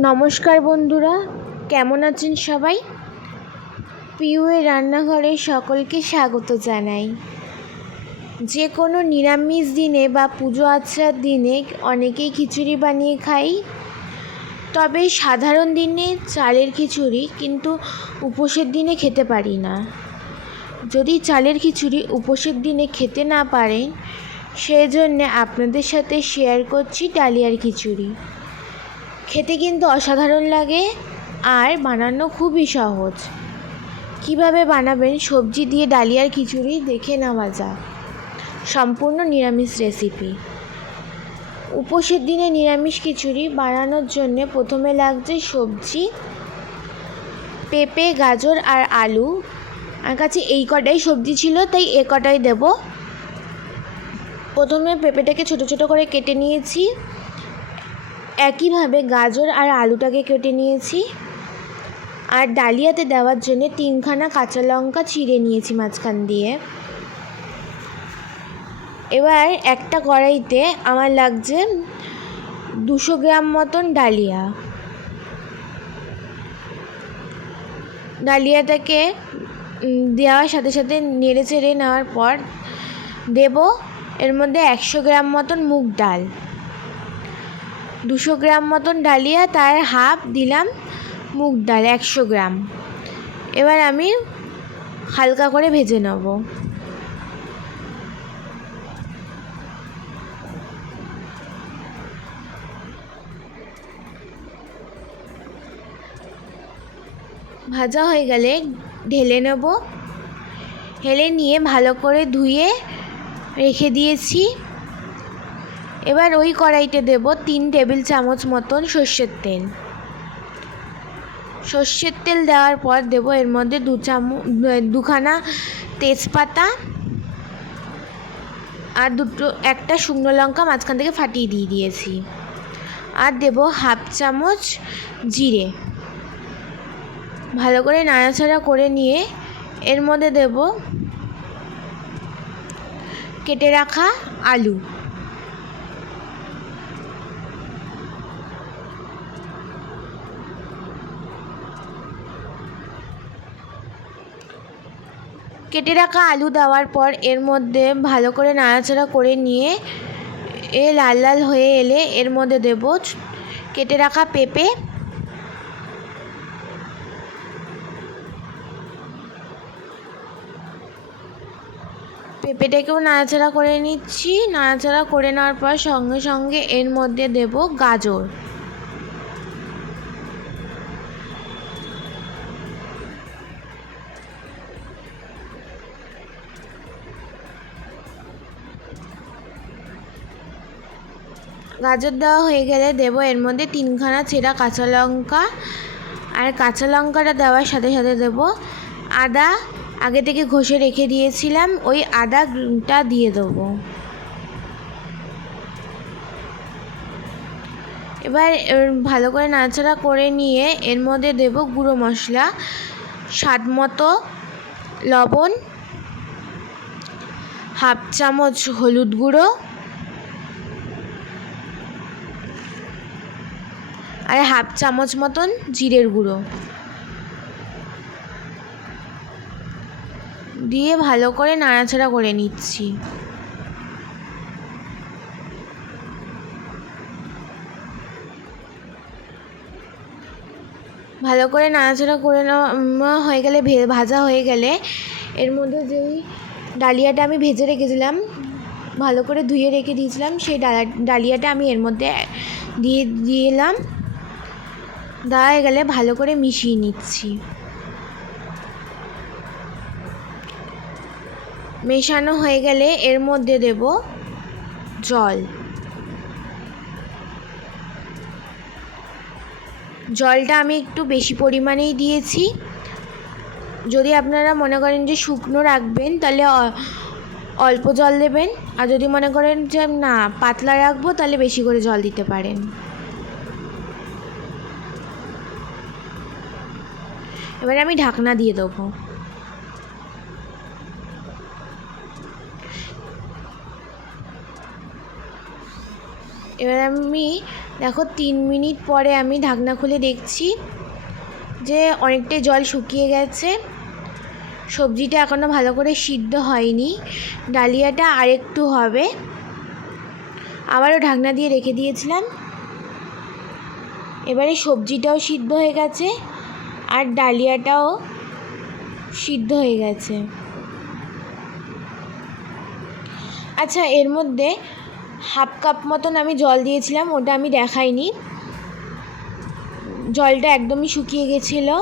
নমস্কার বন্ধুরা, কেমন আছেন সবাই? পিউয়ের রান্নাঘরে সকলকে স্বাগত জানাই। যে কোনো নিরামিষ দিনে বা পুজো আচ্ছার দিনে অনেকেই খিচুড়ি বানিয়ে খাই, তবে সাধারণ দিনে চালের খিচুড়ি কিন্তু উপোসের দিনে খেতে পারি না। যদি চালের খিচুড়ি উপোসের দিনে খেতে না পারেন, সেজন্যে আপনাদের সাথে শেয়ার করছি ডালিয়ার খিচুড়ি। খেতে কিন্তু অসাধারণ লাগে আর বানানো খুবই সহজ। কিভাবে বানাবেন সবজি দিয়ে ডালিয়ার খিচুড়ি দেখে নেওয়া যাক। সম্পূর্ণ নিরামিষ রেসিপি। উপোসের দিনে নিরামিষ খিচুড়ি বানানোর জন্য প্রথমে লাগছে সবজি, পেঁপে, গাজর আর আলু। আমার কাছে এই কটাই সবজি ছিল, তাই এ কটাই দেব। প্রথমে পেঁপেটাকে ছোট ছোট করে কেটে নিয়েছি, একইভাবে গাজর আর আলুটাকে কেটে নিয়েছি, আর ডালিয়াতে দেওয়ার জন্য 3খানা কাঁচা লঙ্কা চিড়ে নিয়েছি মাঝখান দিয়ে। এবার একটা কড়াইতে আমার লাগছে 200 গ্রাম মতন ডালিয়াটাকে দেওয়ার সাথে সাথে নেড়ে চেড়ে নেওয়ার পর দেব এর মধ্যে 100 গ্রাম মতন মুগ ডাল। 200 গ্রাম মতন ডালিয়া, তার হাফ দিলাম মুগ ডাল 100 গ্রাম। এবার আমি হালকা করে ভেজে নেব। ভাজা হয়ে গেলে ঢেলে নেব। ঢেলে নিয়ে ভালো করে ধুয়ে রেখে দিয়েছি। এবার ওই কড়াইতে দেব 3 টেবিল চামচ মতন সর্ষের তেল। সর্ষের তেল দেওয়ার পর দেব এর মধ্যে 2খানা তেজপাতা আর একটা শুকনো লঙ্কা মাঝখান থেকে ফাটিয়ে দিয়ে দিয়েছি। আর দেব হাফ চামচ জিরে। ভালো করে নাড়াচাড়া করে নিয়ে এর মধ্যে দেব কেটে রাখা আলু। কেটে রাখা আলু দেওয়ার পর এর মধ্যে ভালো করে নাড়াচাড়া করে নিয়ে লাল লাল হয়ে এলে এর মধ্যে দেব কেটে রাখা পেঁপে, পেঁপেটাকেও নাড়াচাড়া করে নিচ্ছি। নাড়াচাড়া করে নেওয়ার পর সঙ্গে সঙ্গে এর মধ্যে দেব গাজর। গাজর দেওয়া হয়ে গেলে দেব এর মধ্যে 3খানা চেরা কাঁচা লঙ্কা, আর কাঁচা লঙ্কাটা দেওয়ার সাথে সাথে দেব আদা। আগে থেকে ঘষে রেখে দিয়েছিলাম, ওই আদাটা দিয়ে দেবো। এবার ভালো করে নাড়াচাড়া করে নিয়ে এর মধ্যে দেব গুঁড়ো মশলা, স্বাদ মতো লবণ, হাফ চামচ হলুদ গুঁড়ো আর হাফ চামচ মতন জিরের গুঁড়ো দিয়ে ভালো করে নাড়াচাড়া করে নিচ্ছি। ভালো করে নাড়াচাড়া করে নেওয়া হয়ে গেলে, ভাজা হয়ে গেলে এর মধ্যে যেই ডালিয়াটা আমি ভেজে রেখেছিলাম, ভালো করে ধুয়ে রেখে দিয়েছিলাম, সেই ডালিয়াটা আমি এর মধ্যে দিয়ে দিলাম। দেওয়া হয়ে গেলে ভালো করে মিশিয়ে নিচ্ছি। মেশানো হয়ে গেলে এর মধ্যে দেব জল। জলটা আমি একটু বেশি পরিমাণেই দিয়েছি। যদি আপনারা মনে করেন যে শুকনো রাখবেন তাহলে অল্প জল দেবেন, আর যদি মনে করেন যে না পাতলা রাখবো তাহলে বেশি করে জল দিতে পারেন। এবারে আমি ঢাকনা দিয়ে দেবো। এবার আমি দেখো 3 মিনিট পরে আমি ঢাকনা খুলে দেখছি যে অনেকটাই জল শুকিয়ে গেছে। সবজিটা এখনও ভালো করে সিদ্ধ হয়নি, ডালিয়াটা আরেকটু হবে। আবারও ঢাকনা দিয়ে রেখে দিয়েছিলাম। এবারে সবজিটাও সিদ্ধ হয়ে গেছে আর ডালিয়াটাও সিদ্ধ হয়ে গেছে। আচ্ছা, এর মধ্যে 1/2 কাপ মতন আমি জল দিয়েছিলাম, ওটা আমি দেখাইনি। জলটা একদমই শুকিয়ে গেছিলো,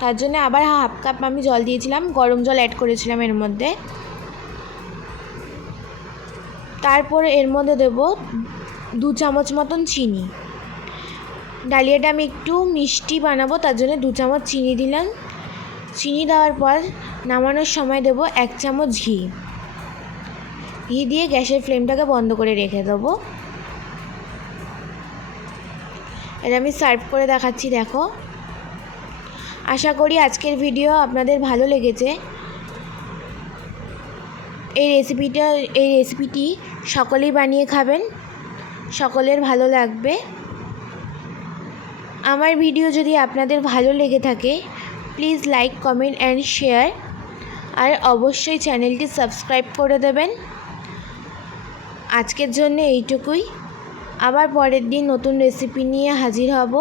তার জন্য আবার 1/2 কাপ আমি জল দিয়েছিলাম। গরম জল অ্যাড করেছিলাম এর মধ্যে। তারপর এর মধ্যে দেব 2 চামচ মতন চিনি। ডালিয়াটা আমি একটু মিষ্টি বানাবো, তার জন্য 2 চামচ চিনি দিলাম। চিনি দেওয়ার পর নামানোর সময় দেব 1 চামচ ঘি। ঘি দিয়ে গ্যাসের ফ্লেমটাকে বন্ধ করে রেখে দেবো। এটা আমি সার্ভ করে দেখাচ্ছি, দেখো। আশা করি আজকের ভিডিও আপনাদের ভালো লেগেছে। এই রেসিপিটি সকলেই বানিয়ে খাবেন, সকলের ভালো লাগবে। আমার ভিডিও যদি আপনাদের ভালো লেগে থাকে please like, comment and share, আর অবশ্যই চ্যানেলটি সাবস্ক্রাইব করে দেবেন। আজকের জন্য এইটুকুই। আবার পরের দিন নতুন রেসিপি নিয়ে হাজির হব।